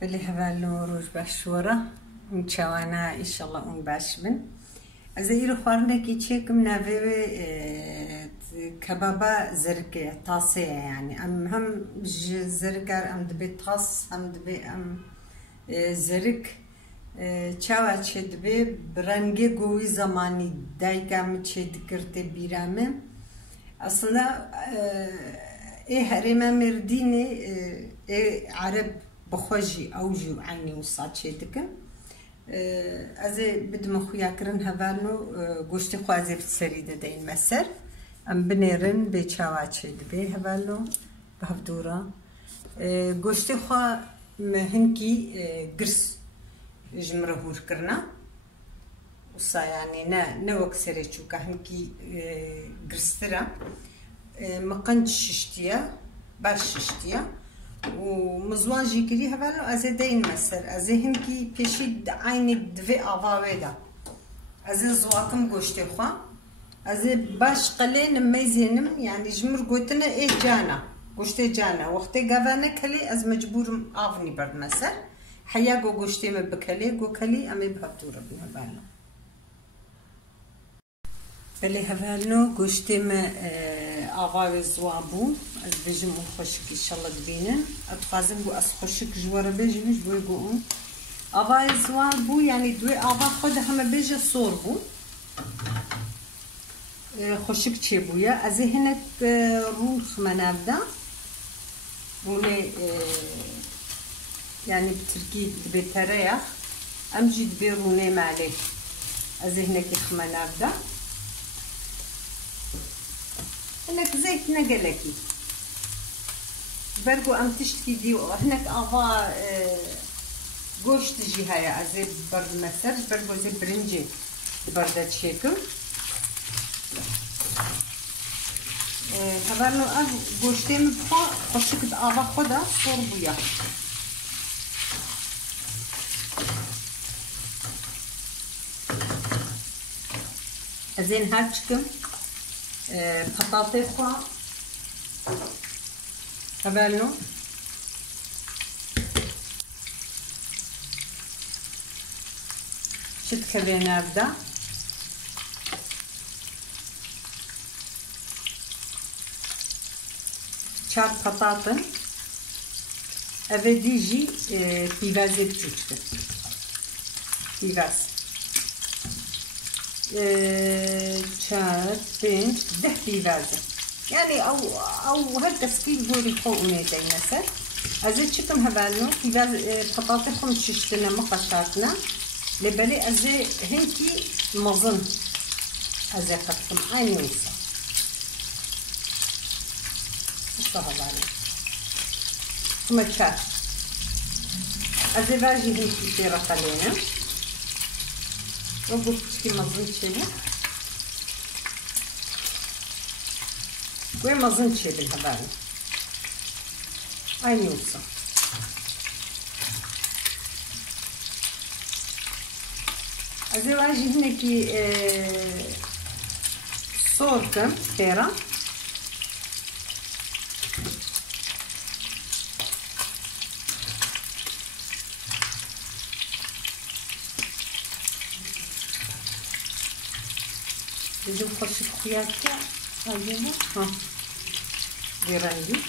بلي هبالو روج باش ورا ونشوانا ان شاء الله اون باش بن ازيرو خوارنا كي تشيكم نافي كبابا زرقة طاسية يعني هم زرقة ام دبي طاس ام دبي ام زرق چاوا چه دبي برنگي قوي زماني دايقا مچه دكرت بيرامه aslında هرما مرديني عرب بخوجي اوجي عيني وصات دكن از بدم خويا كرن هبالو گوشتي خوازي بتسريده دين مسر ام بنيرن بچاواچه دبي هبالو بهفدورا گوشتي خو مهنكي قرس جمرهور كرنا وصا يعني نا وكسري چوكا هنكي قرسترا مقنج ششتيا باش ششتيا ومزوان جيكري هبالو از دين مسر از هنكي بيشي عيني دفي افاويدا از زواتم گوشتي خو از باش قلين ميزينم يعني جمر قوتنا ايه جانا گوشتي جانا وقتي قافانا كلي از مجبور افني برد مسر حيا گوشتي مبكلي گو كلي امي بهبدورة بن هبالو بلي هبالو گوشتي ما آواوی زوابو از بجم اون خوشک ایشالله دبینن اتخازم بو از خوشک جواره بجمش بوی بو اون آواوی زوابو یعنی دوی آوا خود همه بجه صور بو خوشک چه بویا از هنک رون خمناو دا رونه yani بتركي دبي تريخ امجي دبي روني مالي از هنك خمناو دا هناك زيت نقلكي برقو ام تشتكي دي هناك افا قوش تجي هيا ازي برد مسر برقو زي برنجي برد تشيكم هبالو اف قوشتين بخوا خوشكت افا خودا صور بويا ازين هاتشكم بطاطي خوا هبالو شد كبينا ابدا چار بطاطن ابدي جي بيفازي بتوچكن بيفاز چار بنج ده بيفازة يعني او هكا سكيل بوري خووني داينسر ازي تشكم هبالو بيفاز بطاطي خم ششتنا مقشاتنا لبالي ازي هنكي مظن ازي قدكم عيني ويسا وصها بالي ثم تشار ازي باجي هنكي في رقلينا وقلت كي مظن شيء وين مظن شيء بالهبالي عيني وصا ازي واجي هنا كي صوركم تيرا لازم خوشك خيارك هاجينا ها دي رنجي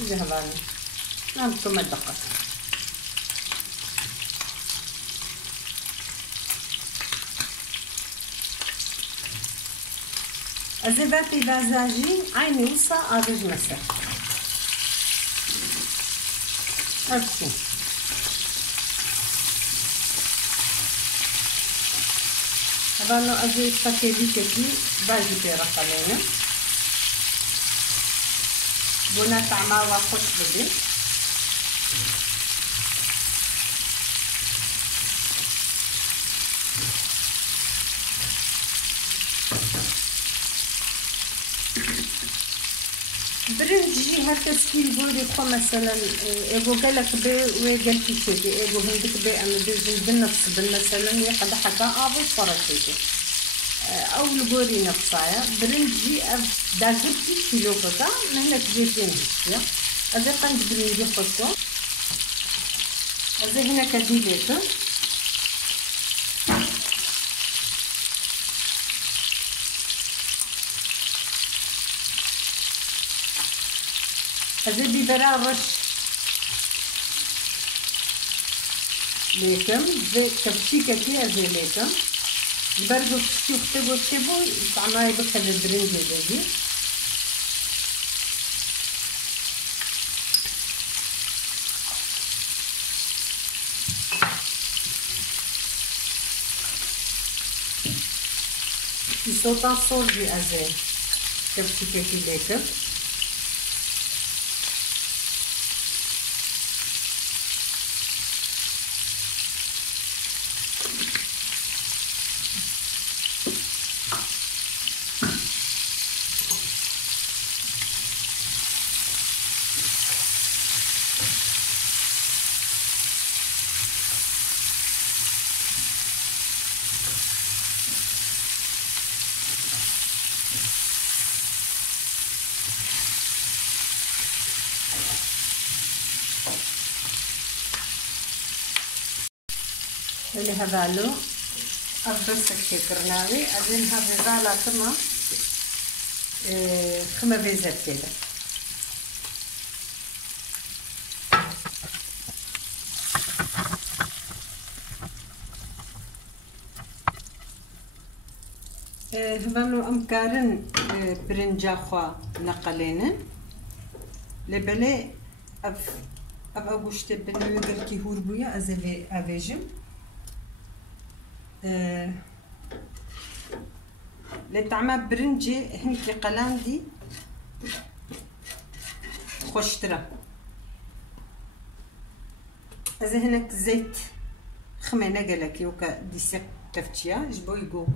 زي هبالي نعم ثم الدقة ازباتي بازاجين عيني وصا ادج مسح ارسم هبالو ازي باكيتي كي باجي برقمنا بنا طعمه وخش بدي برنجي هكا سكيل بوري خو مثلا ايغو قالك بي وقالتي كذي ايغو هندك بي انا بيزن بالنفس مثلا يقد حتى ابو فرشيتي او البوري نفسها برنجي دازرتي كيلو بدا مهنا تجيبين هيك هذا قند برنجي خصو هذا هنا كديليتو هذا بيبرا رش ليكم زي كبشي كتي هذا ليكم برضو شوف تبغوا تشوفوا طعمها يبقى هذا البرنجي دي صوتا صورجي ازاي كبشي كتي ليكم اللي هذا له أفرس كيكرناوي أزين هذا زالا كما خما بيزر كده هذا أمكارن برنجا خوا نقلينن لبلي أف أبغوشت بنوي قلكي هوربويا أزفي أفيجم لطعمة برنجي هنكي قلاندي خوشترا هذا هناك زيت خمينة قالك يوكا ديسيق كفتشيا جبو يقو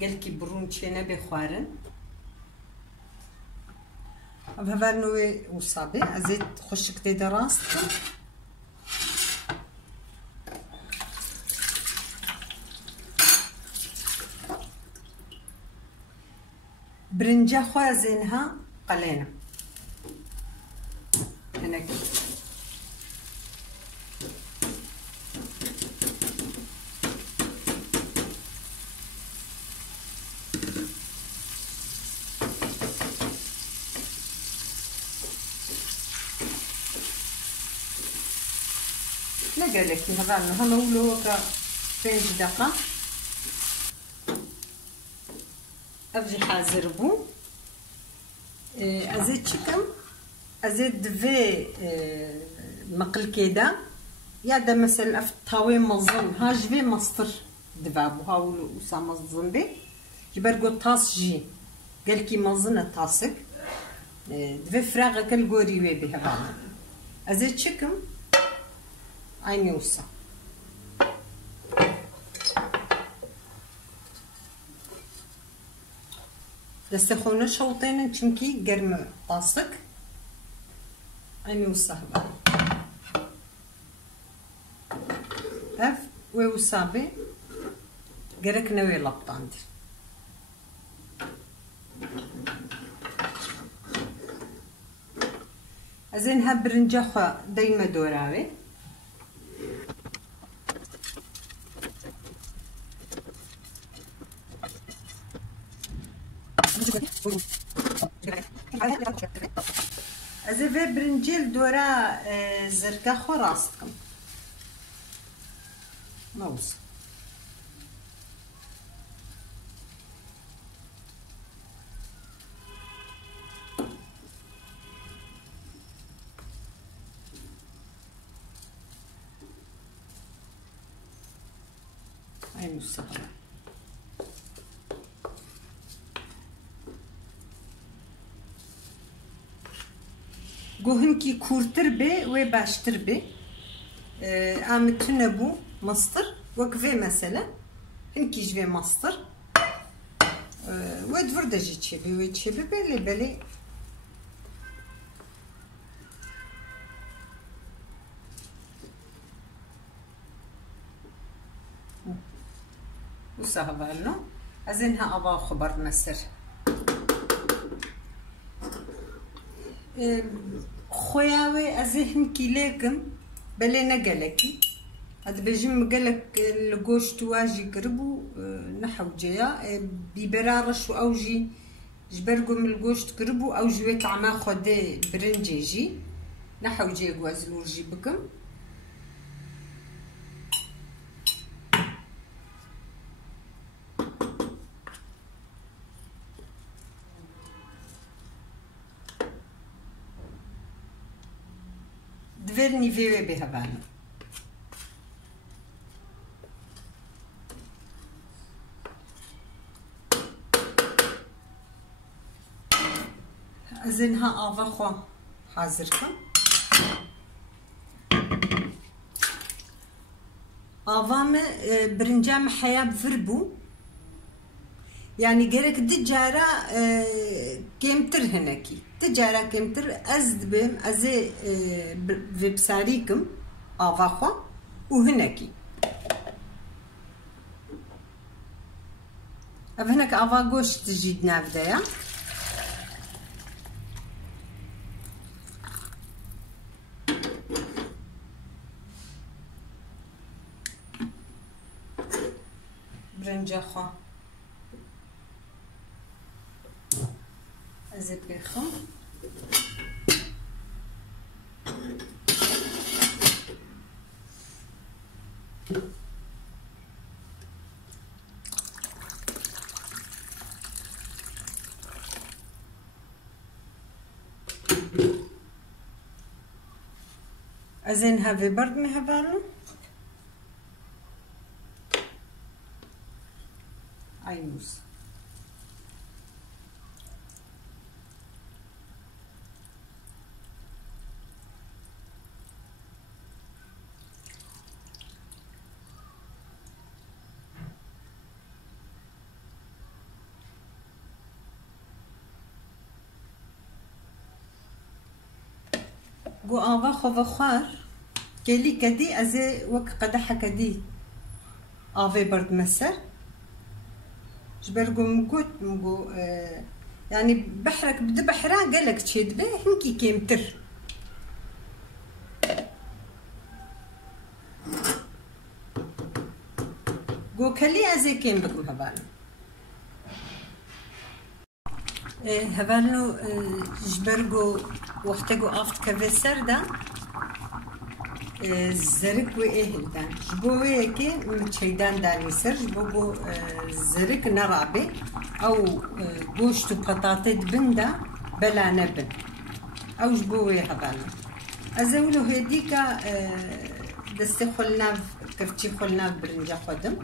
قالكي برونشي نبي خوارن هذا نوي وصابي زيت خوشك دي دراستك برنجة خويا زينها قلينا هناك لا قالك هذا نولو هكا 20 دقيقة أبجي حازر بو أزيد شكم أزيد دفي مقل كده يادا مثلا في الطاوي مظن هاج في مصطر دبابو هاولو وسا مظن بي جبرقو طاس جي قالكي مظن طاسك دفي فراغ كالقوري وي بي هذا أزيد شكم عيني وسا دستخونه شوطين چمكي قرم طاسك عيني وصاحبه اف وي وصابي قرك نوي لقطان دي ازين ها برنجة دايما دوراوي ازفي برنجيل دورا زرقا خو راستكم موز هاي مستقبل هنكي كورتر بي و باشتر بي عم تنبو مصطر وكفي مثلا هنكي جفي مصطر ودفر دجي تشبي ويتشبي بالي بالي وسهبالو ازينها ابا خبر مسر خویاوی از هم کیلکم بله نگلکی اد بجیم گلک لگوشت واجی کربو نحوجیا بیبرارش و اوجی جبرگم الگوشت کربو اوجی طعما خوده برنجی جی نحوجی گوازلور جی بکم دفرني فيوي بهبانو ازنها آوا خوا حاضر کن آوام برنجام حیاب فربو يعني قالك دجارة كيمتر هناكي دجارة كيمتر أزدبم أزي ببساريكم آفاخوا وهناكي هناك آفا قوش تجيد نافدايا برنجا خوا ازي بيخم ازين هافي برد مهبالو عينوس قو آوا خواه خوار كلي كدي أزي وك قدحة كدي آوي برد مسر جبرقو مقوت مقو يعني بحرك بدا بحرا قالك تشيد به هنكي كيمتر قو كلي أزي كيم بكم هبالو هبالو جبرقو وقتقو آفت كفسر دا زرق و اهل دان جبوه يكي متشيدان داني سر جبوه زرق نرابي او گوشت و پتاتت بن دا بلا نبن او جبوه هبالو ازولو هديكا دستي خلنا كفتي خلنا برنجا خودم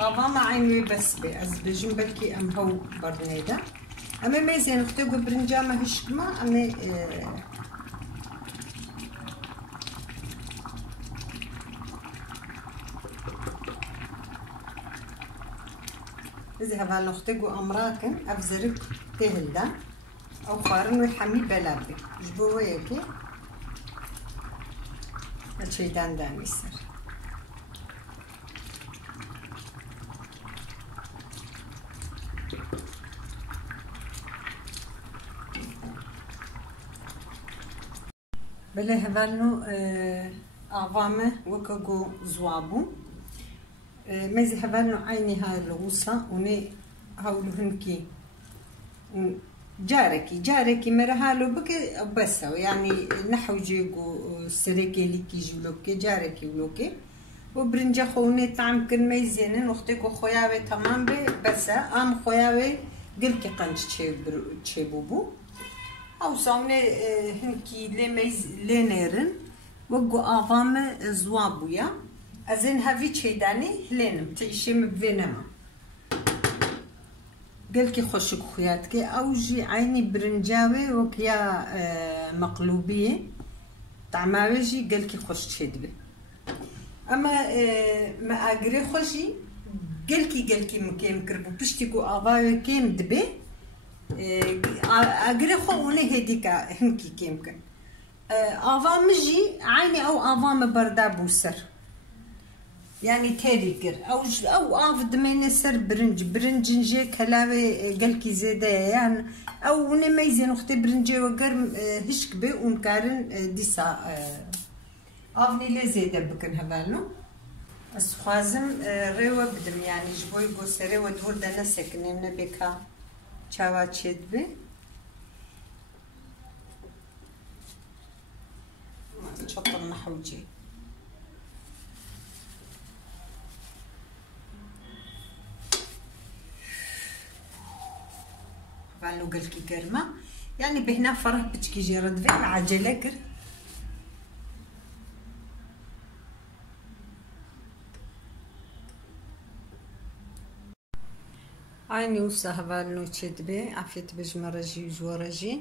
آوا ما عيني بس بي از بجم بلكي ام هو برنيدا اما ميزين اختوغو برنجا ما هشكما اما إذا هذا اختوغو امراكن افزرك تهلدا او خارن والحمي بلابي جبوه يكي الشيدان داني يسر بله هفالنو أعوامه وكاقو زوابو مازي هفالنو عيني هاي الغوصة وني هاولو هنكي جاركي مرهالو بكي بسو يعني نحو جيقو سريكي ليكي جولوكي جاركي ولوكي وبرنجا خوني طعم كن ميزينن وختيكو خوياوي تمام بي بسا ام خوياوي قلكي قنج تشيبوبو او سامنه هنكي لينيرن وقو آفام زوابويا ازين هافي تشيداني هلينم تعيشيم بفينما قلكي خوشك خوياتكي او جي عيني برنجاوي وكيا مقلوبية طعماوي جي قلكي خوش تشيدبي اما ما اقري خوشي قلكي مكيم كربو بشتيكو آفاوي كيم دبي اقري خو وني هديكا هنكي كيمكن آفامجي عيني أو آفام بردا بوسر يعني تاريكر أو آف دمين سر برنج نجي كلاوي قلكي زيادة يعني أو نميزين أختي برنجي وقرم هشك بي ونكارن ديسا آفني لي زيادة بكن هبالو بس خوازم ريوة بدم يعني جبوي قوسري ودور دانا سكنين نبيكا چاوا چيد بي شطر نحوجي بعلو قلكي قرمة يعني بهنا فرح بتشكي جرد في العجلة قر عيني وسهبال نو تشد بي عفيت بجمرجي وجورجي